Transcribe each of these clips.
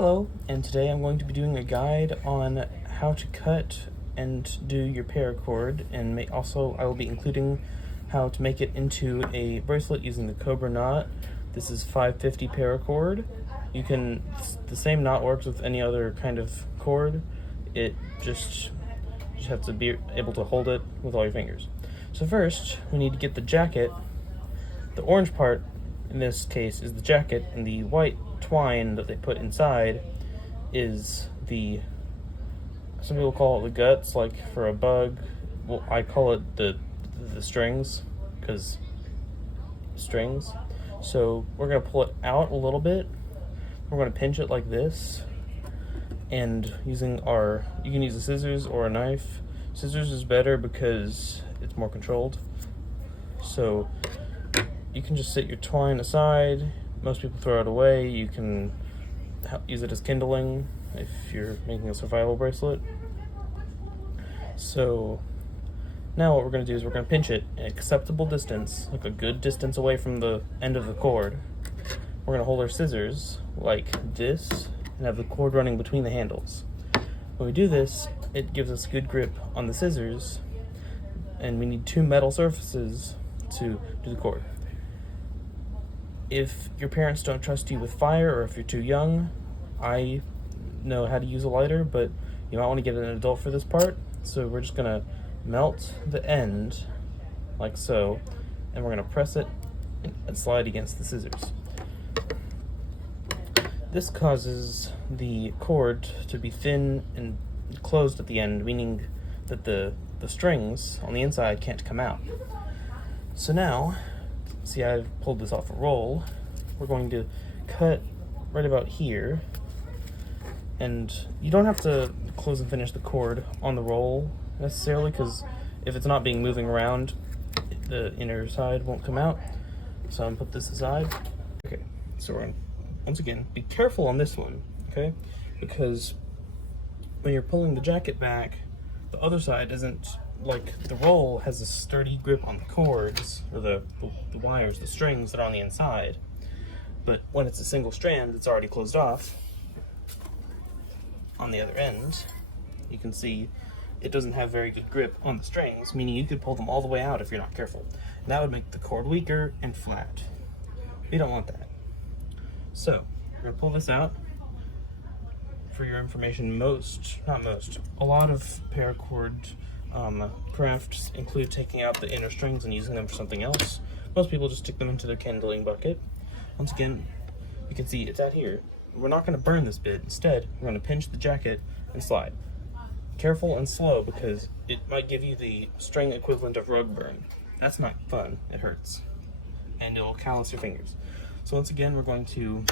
Hello, and today I'm going to be doing a guide on how to cut and do your paracord, and also I will be including how to make it into a bracelet using the Cobra knot. This is 550 paracord. The same knot works with any other kind of cord. It just have to be able to hold it with all your fingers. So first, we need to get the jacket. The orange part in this case is the jacket, and the white twine that they put inside is some people call it the guts, like for a bug. Well, I call it the strings, because strings. So we're going to pull it out a little bit. We're going to pinch it like this, and you can use a scissors or a knife. Scissors is better because it's more controlled. So you can just set your twine aside. Most people throw it away. You can use it as kindling if you're making a survival bracelet. So now what we're going to do is we're going to pinch it an acceptable distance, like a good distance away from the end of the cord. We're going to hold our scissors like this and have the cord running between the handles. When we do this, it gives us good grip on the scissors, and we need two metal surfaces to do the cord. If your parents don't trust you with fire, or if you're too young, I know how to use a lighter, but you might want to get an adult for this part. So we're just going to melt the end like so, and we're going to press it and slide against the scissors. This causes the cord to be thin and closed at the end, meaning that the strings on the inside can't come out. So now, see, I've pulled this off a roll. We're going to cut right about here, and you don't have to close and finish the cord on the roll necessarily, because if it's not being moving around, the inner side won't come out. So I'm gonna put this aside. Okay, so we're gonna, once again, be careful on this one, okay? Because when you're pulling the jacket back, the other side isn't, like, the roll has a sturdy grip on the cords, or the wires, the strings that are on the inside. But when it's a single strand that's already closed off, on the other end, you can see it doesn't have very good grip on the strings, meaning you could pull them all the way out if you're not careful. And that would make the cord weaker and flat. We don't want that. So, we're going to pull this out. For your information, a lot of paracord crafts include taking out the inner strings and using them for something else. Most people just stick them into their kindling bucket. Once again, you can see it's out here. We're not going to burn this bit. Instead, we're going to pinch the jacket and slide. Careful and slow, because it might give you the string equivalent of rug burn. That's not fun. It hurts. And it'll callous your fingers. So once again, we're going to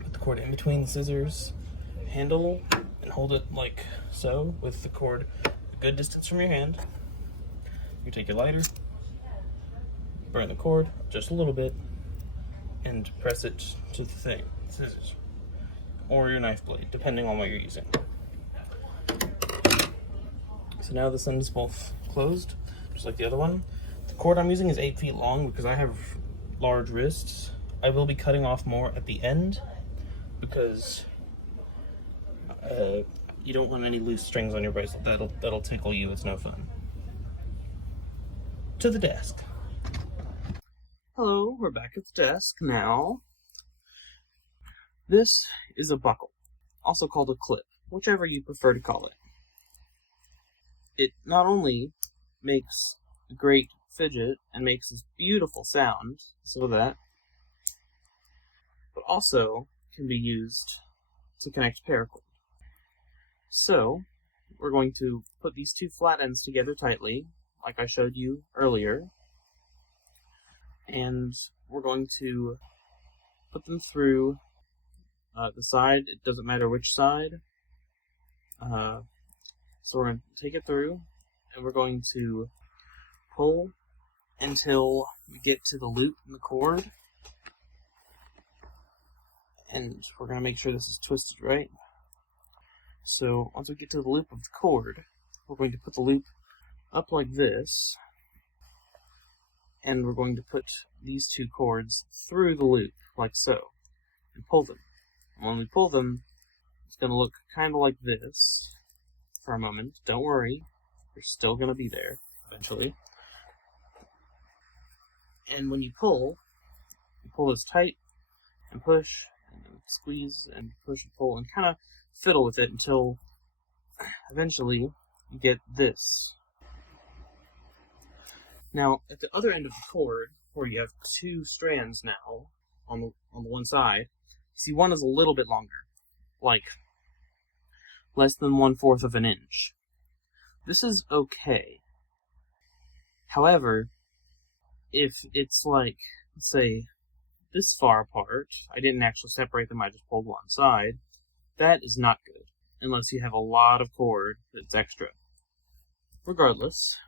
put the cord in between the scissors handle and hold it like so, with the cord a good distance from your hand. You take your lighter, burn the cord just a little bit, and press it to the scissors, or your knife blade, depending on what you're using. So now this end is both closed, just like the other one. The cord I'm using is 8 feet long because I have large wrists. I will be cutting off more at the end because you don't want any loose strings on your bracelet. That'll tickle you. It's no fun. To the desk. Hello, we're back at the desk now. This is a buckle, also called a clip, whichever you prefer to call it. It not only makes a great fidget and makes this beautiful sound, so that, but also can be used to connect paracord. So, we're going to put these two flat ends together tightly, like I showed you earlier, and we're going to put them through the side. It doesn't matter which side. So we're going to take it through, and we're going to pull until we get to the loop in the cord, and we're going to make sure this is twisted right. So once we get to the loop of the cord, we're going to put the loop up like this, and we're going to put these two cords through the loop like so, and pull them. When we pull them, it's going to look kind of like this for a moment. Don't worry, they're still going to be there eventually. And when you pull this tight and push and squeeze and push and pull and kind of fiddle with it until eventually you get this. Now, at the other end of the cord, where you have two strands now on the one side, see one is a little bit longer, like less than 1/4 of an inch. This is okay. However, if it's like, let's say, this far apart, I didn't actually separate them, I just pulled one side, that is not good, unless you have a lot of cord that's extra. Regardless,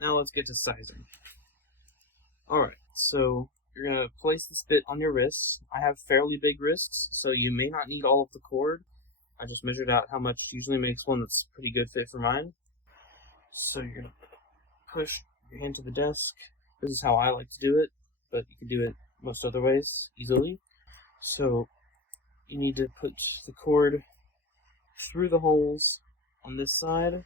now let's get to sizing. Alright, so you're going to place this bit on your wrists. I have fairly big wrists, so you may not need all of the cord. I just measured out how much usually makes one that's a pretty good fit for mine. So you're going to push your hand to the desk. This is how I like to do it, but you can do it most other ways easily. So you need to put the cord through the holes on this side.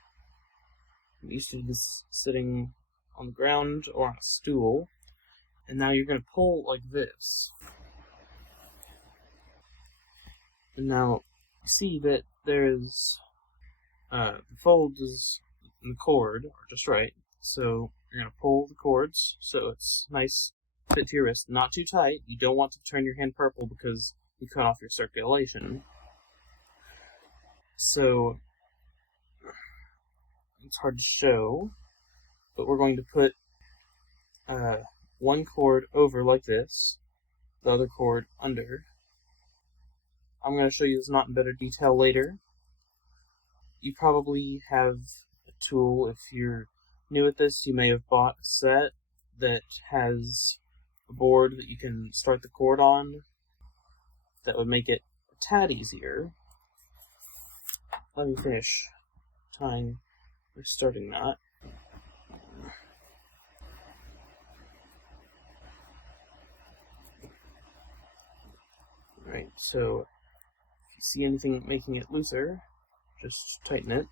I'm used to this sitting on the ground or on a stool. And now you're going to pull like this. And now you see that there's the folds in the cord are just right. So you're going to pull the cords so it's nice fit to your wrist, not too tight. You don't want to turn your hand purple because you cut off your circulation. So it's hard to show, but we're going to put one cord over like this, the other cord under. I'm going to show you this knot in better detail later. You probably have a tool. If you're new at this, you may have bought a set that has a board that you can start the cord on. That would make it a tad easier. Let me finish tying or starting knot. Alright, so if you see anything making it looser, just tighten it.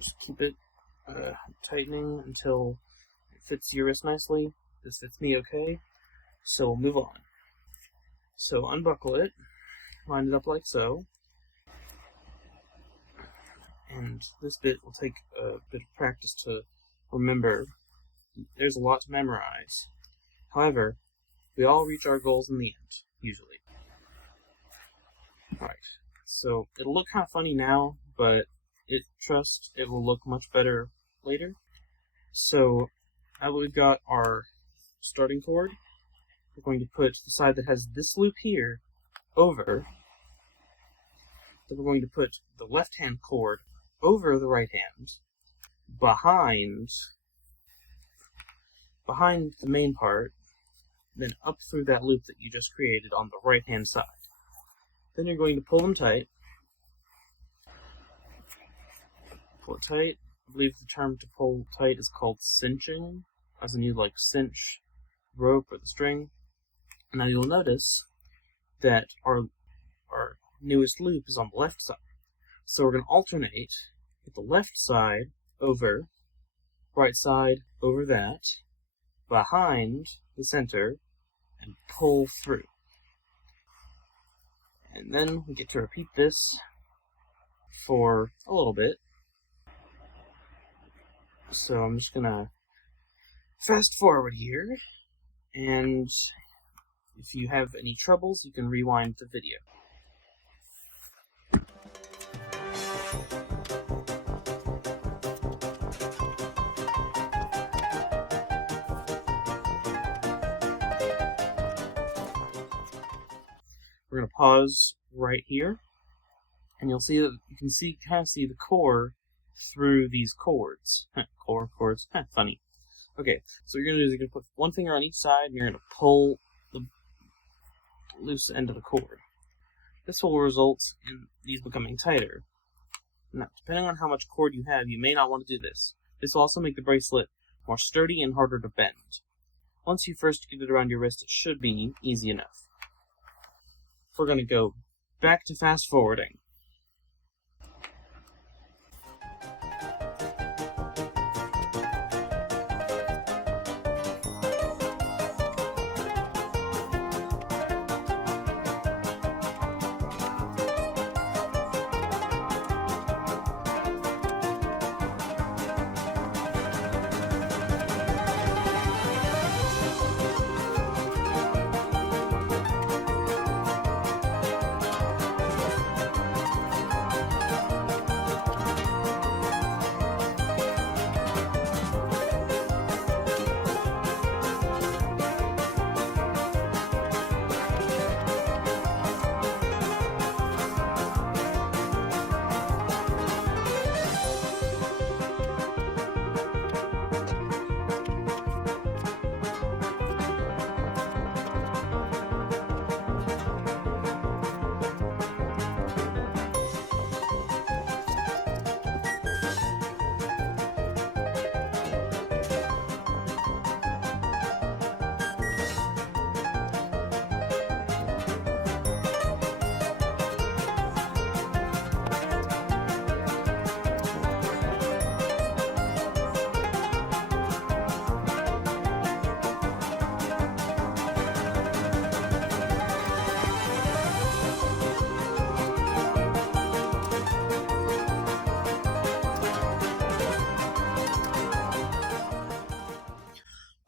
Just keep it tightening until it fits your wrist nicely. This fits me okay, so we'll move on. So unbuckle it, line it up like so, and this bit will take a bit of practice to remember. There's a lot to memorize. However, we all reach our goals in the end, usually. Alright, so it'll look kind of funny now, but trust it will look much better later. So now that we've got our starting cord, we're going to put the side that has this loop here over. Then we're going to put the left-hand cord over the right hand, behind the main part, then up through that loop that you just created on the right-hand side. Then you're going to pull them tight. Pull it tight. I believe the term to pull tight is called cinching, as in you like cinch rope or the string. Now you'll notice that our newest loop is on the left side. So we're going to alternate with the left side over, right side over that, behind the center, and pull through. And then we get to repeat this for a little bit. So I'm just going to fast forward here, and if you have any troubles, you can rewind the video. We're going to pause right here, and you'll see that you can kind of see the core through these cords. Cords, funny. Okay, so what you're going to do is you're going to put one finger on each side, and you're going to pull the loose end of the cord. This will result in these becoming tighter. Now, depending on how much cord you have, you may not want to do this. This will also make the bracelet more sturdy and harder to bend. Once you first get it around your wrist, it should be easy enough. We're going to go back to fast forwarding.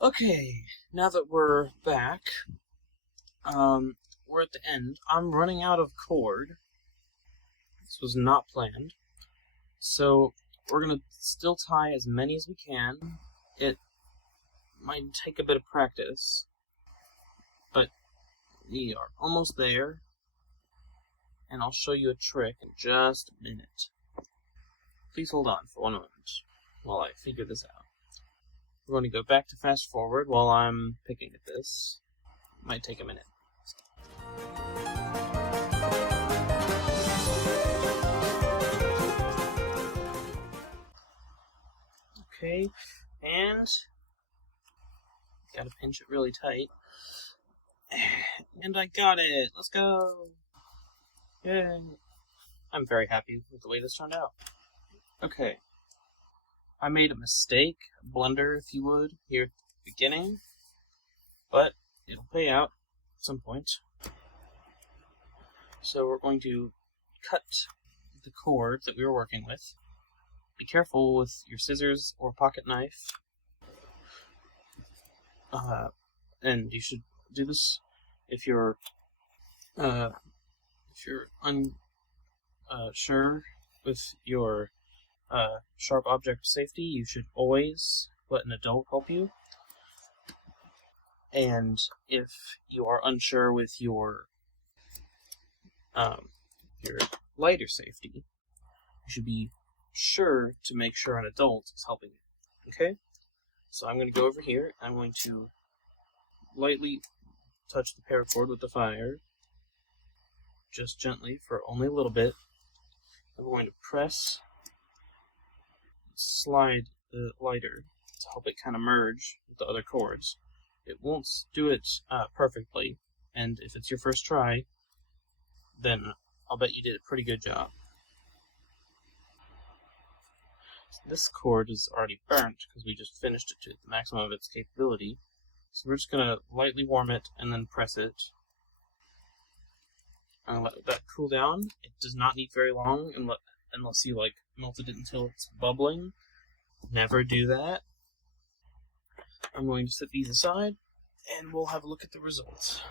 Okay, now that we're back, we're at the end. I'm running out of cord. This was not planned. So, we're gonna still tie as many as we can. It might take a bit of practice, but we are almost there. And I'll show you a trick in just a minute. Please hold on for 1 moment while I figure this out. We're going to go back to fast forward while I'm picking at this. It might take a minute. Okay, and gotta pinch it really tight. And I got it! Let's go! Yay! I'm very happy with the way this turned out. Okay. I made a mistake, a blunder if you would, here at the beginning, but it'll pay out at some point. So we're going to cut the cord that we were working with. Be careful with your scissors or pocket knife. And you should do this if you're unsure with your sharp object safety. You should always let an adult help you. And if you are unsure with your lighter safety, you should be sure to make sure an adult is helping you. Okay? So I'm going to go over here. I'm going to lightly touch the paracord with the fire, just gently for only a little bit. I'm going to press, slide the lighter to help it kind of merge with the other cords. It won't do it perfectly, and if it's your first try, then I'll bet you did a pretty good job. This cord is already burnt because we just finished it to the maximum of its capability. So we're just going to lightly warm it and then press it. And let that cool down. It does not need very long unless you melted it until it's bubbling. Never do that. I'm going to set these aside and we'll have a look at the results.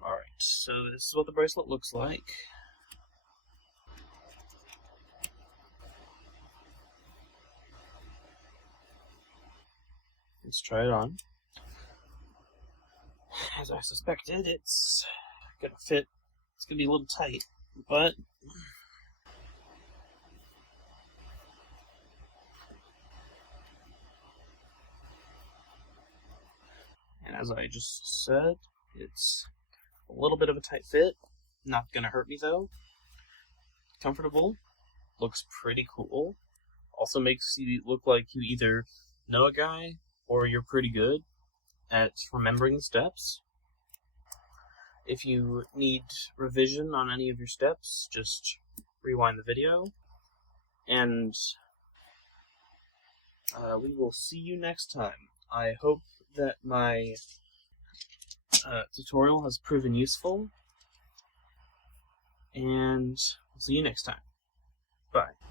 Alright, so this is what the bracelet looks like. Let's try it on. As I suspected, it's gonna fit. It's gonna be a little tight, but and as I just said, it's a little bit of a tight fit. Not gonna hurt me though. Comfortable. Looks pretty cool. Also makes you look like you either know a guy or you're pretty good at remembering the steps. If you need revision on any of your steps, just rewind the video, and we will see you next time. I hope that my tutorial has proven useful, and we'll see you next time. Bye.